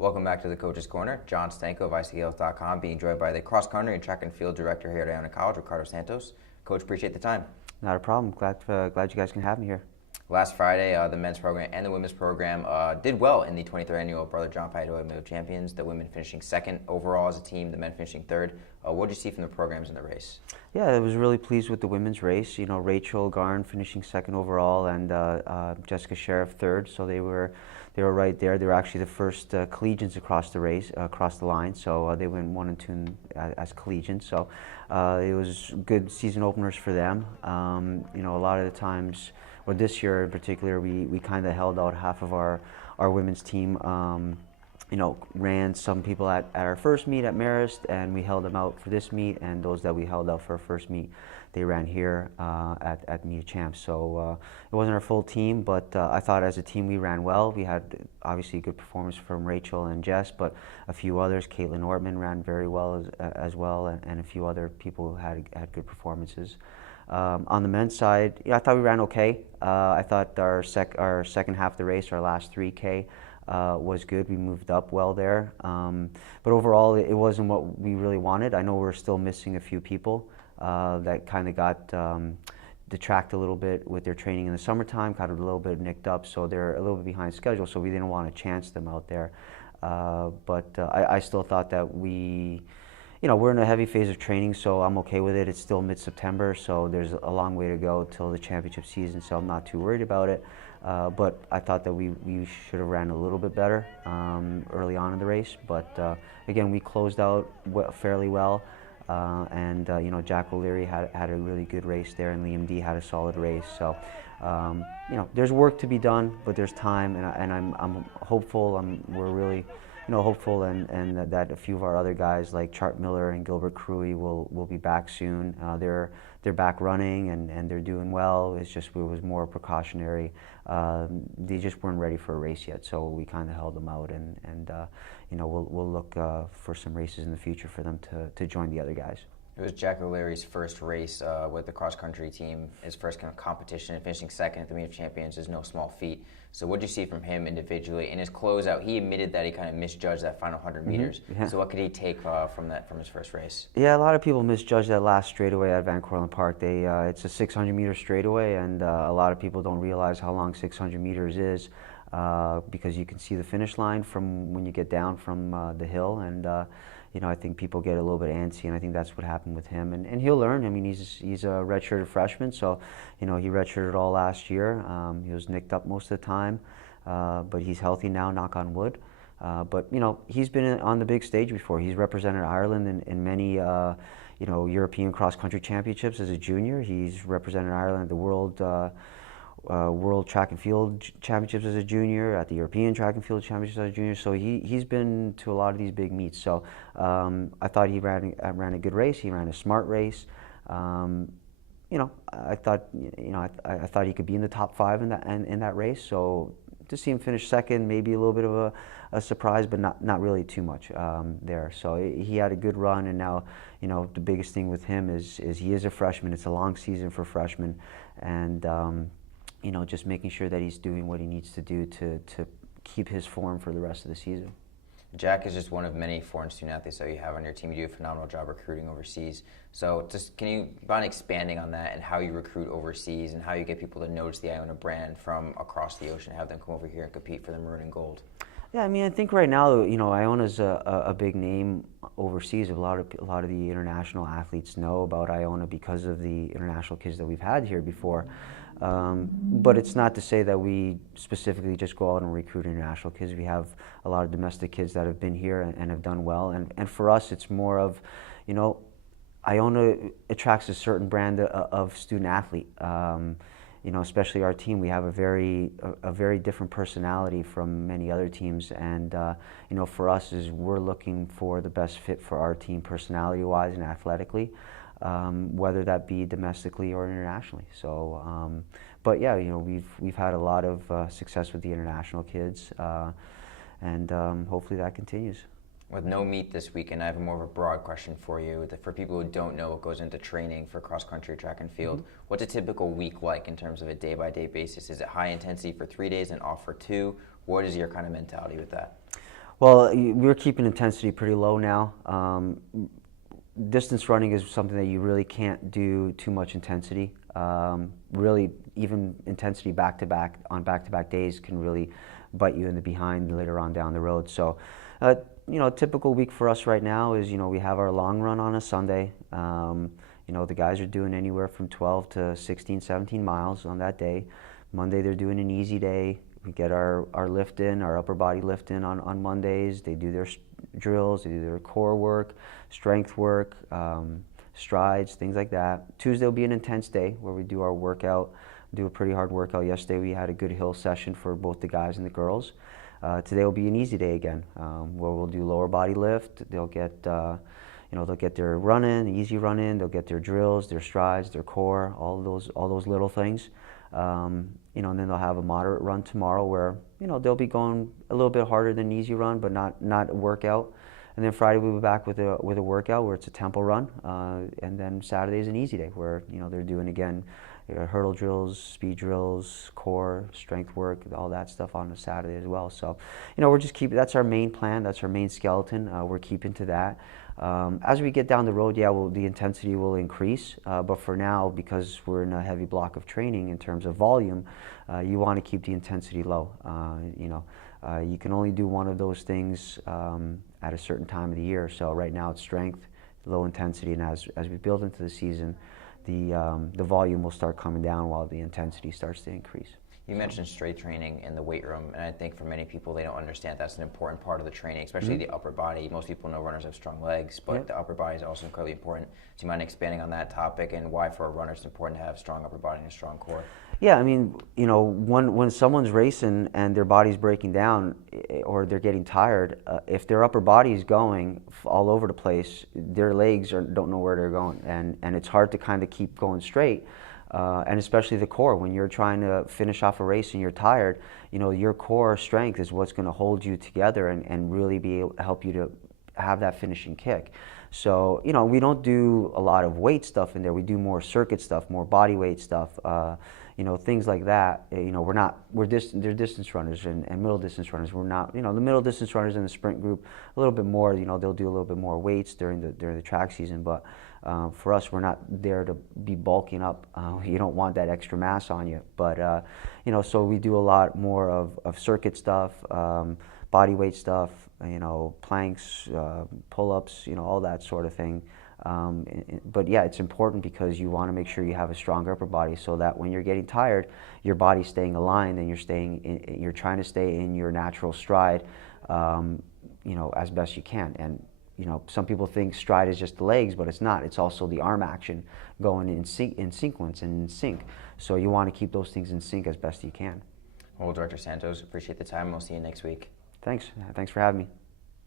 Welcome back to the Coach's Corner. John Stanko of Gaels.com, being joined by the cross country and track and field director here at Iona College, Ricardo Santos. Coach, appreciate the time. Not a problem. Glad you guys can have me here. Last Friday, the men's program and the women's program did well in the 23rd annual Brother John Paidoa Champions. The women finishing second overall as a team, the men finishing third. What did you see from the programs in the race? Yeah, I was really pleased with the women's race. You know, Rachel Garn finishing second overall and Jessica Sheriff third. So they were right there. They were actually the first collegians across the line. So they went 1 and 2 as collegians. So it was good season openers for them. You know, a lot of the times, or this year in particular, we kind of held out half of our women's team. You know, ran some people at our first meet at Marist, and we held them out for this meet, and those that we held out for our first meet, they ran here at Meet of Champs. So it wasn't our full team, but I thought as a team we ran well. We had obviously a good performance from Rachel and Jess, but a few others. Caitlin Ortman ran very well as well, and a few other people had good performances. On the men's side, I thought we ran okay. I thought our second half of the race, our last 3K, was good. We moved up well there. But overall, it wasn't what we really wanted. I know we're still missing a few people that kind of got detracted a little bit with their training in the summertime, kind of a little bit nicked up, so they're a little bit behind schedule, so we didn't want to chance them out there. But I still thought that we're in a heavy phase of training, so I'm okay with it. It's still mid-September, so there's a long way to go till the championship season, so I'm not too worried about it. But I thought that we should have ran a little bit better early on in the race. But again, we closed out fairly well, and you know, Jack O'Leary had a really good race there, and Liam D had a solid race. So you know, there's work to be done, but there's time, and I'm hopeful. We're really hopeful, and that a few of our other guys like Chart Miller and Gilbert Cruey will be back soon. They're back running and they're doing well. It's just it was more precautionary. They just weren't ready for a race yet, so we kind of held them out, and you know, we'll look for some races in the future for them to join the other guys. It was Jack O'Leary's first race with the cross-country team, his first kind of competition. Finishing second at the Meet of Champions is no small feat. So what did you see from him individually? In his closeout, he admitted that he kind of misjudged that final 100 meters. Yeah. So what could he take from his first race? Yeah, a lot of people misjudged that last straightaway at Van Cortlandt Park. It's a 600-meter straightaway, and a lot of people don't realize how long 600 meters is because you can see the finish line from when you get down from the hill, and you know, I think people get a little bit antsy, and I think that's what happened with him. And he'll learn. I mean, he's a redshirted freshman, so you know, he redshirted all last year. He was nicked up most of the time, but he's healthy now, knock on wood. But you know, he's been on the big stage before. He's represented Ireland in many you know, European cross-country championships as a junior. He's represented Ireland at the World Track and Field Championships as a junior, at the European Track and Field Championships as a junior. So he's been to a lot of these big meets. So I thought he ran a good race. He ran a smart race. You know, I thought he could be in the top 5 in that race. So to see him finish second, maybe a little bit of a surprise, but not really too much there. So he had a good run, and now, you know, the biggest thing with him is he is a freshman. It's a long season for freshmen, and you know, just making sure that he's doing what he needs to do to keep his form for the rest of the season. Jack is just one of many foreign student athletes that you have on your team. You do a phenomenal job recruiting overseas. So just can you mind expanding on that and how you recruit overseas and how you get people to notice the Iona brand from across the ocean, have them come over here and compete for the maroon and gold? Yeah, I mean, I think right now, you know, Iona's a big name overseas. A lot of the international athletes know about Iona because of the international kids that we've had here before. But it's not to say that we specifically just go out and recruit international kids. We have a lot of domestic kids that have been here and have done well. And for us, it's more of, you know, Iona attracts a certain brand of student athlete. You know, especially our team, we have a very different personality from many other teams, and you know, for us, we're looking for the best fit for our team, personality-wise and athletically, whether that be domestically or internationally. So, but yeah, you know, we've had a lot of success with the international kids, and hopefully that continues. With no meet this weekend, I have more of a broad question for you. For people who don't know what goes into training for cross-country, track and field, what's a typical week like in terms of a day-by-day basis? Is it high intensity for 3 days and off for 2? What is your kind of mentality with that? Well, we're keeping intensity pretty low now. Distance running is something that you really can't do too much intensity. Really, even intensity back-to-back on back-to-back days can really bite you in the behind later on down the road. So, a typical week for us right now is, we have our long run on a Sunday. The guys are doing anywhere from 12 to 16, 17 miles on that day. Monday they're doing an easy day. We get our lift in, our upper body lift in on Mondays. They do their drills, they do their core work, strength work, strides, things like that. Tuesday will be an intense day where we do our workout, do a pretty hard workout. Yesterday we had a good hill session for both the guys and the girls. Today will be an easy day again, where we'll do lower body lift. They'll get they'll get their run in, easy run in. They'll get their drills, their strides, their core, all those little things. And then they'll have a moderate run tomorrow where, they'll be going a little bit harder than an easy run, but not a workout. And then Friday we'll be back with a workout where it's a tempo run. And then Saturday is an easy day where, they're doing again, hurdle drills, speed drills, core, strength work, all that stuff on a Saturday as well. So, we're just that's our main plan, that's our main skeleton. We're keeping to that. As we get down the road, the intensity will increase, but for now, because we're in a heavy block of training in terms of volume, you want to keep the intensity low. You can only do one of those things at a certain time of the year. So right now it's strength, low intensity, and as we build into the season, the volume will start coming down while the intensity starts to increase. You mentioned strength training in the weight room, and I think for many people, they don't understand that's an important part of the training, especially the upper body. Most people know runners have strong legs, but the upper body is also incredibly important. Do you mind expanding on that topic and why for a runner it's important to have a strong upper body and a strong core? Yeah, I mean, when someone's racing and their body's breaking down or they're getting tired, if their upper body is going all over the place, their legs don't know where they're going, and it's hard to kind of keep going straight. And especially the core, when you're trying to finish off a race and you're tired, your core strength is what's going to hold you together and really be able to help you to have that finishing kick. So, we don't do a lot of weight stuff in there. We do more circuit stuff, more body weight stuff, things like that. They're distance runners and middle distance runners. We're not, the middle distance runners in the sprint group, a little bit more, they'll do a little bit more weights during the track season, but for us, we're not there to be bulking up. You don't want that extra mass on you. But, so we do a lot more of circuit stuff, body weight stuff, planks, pull-ups, all that sort of thing. But yeah, it's important because you want to make sure you have a strong upper body so that when you're getting tired, your body's staying aligned and you're trying to stay in your natural stride, as best you can. And some people think stride is just the legs, but it's not. It's also the arm action going in sequence and in sync. So you want to keep those things in sync as best you can. Well, Director Santos, appreciate the time. We'll see you next week. Thanks for having me.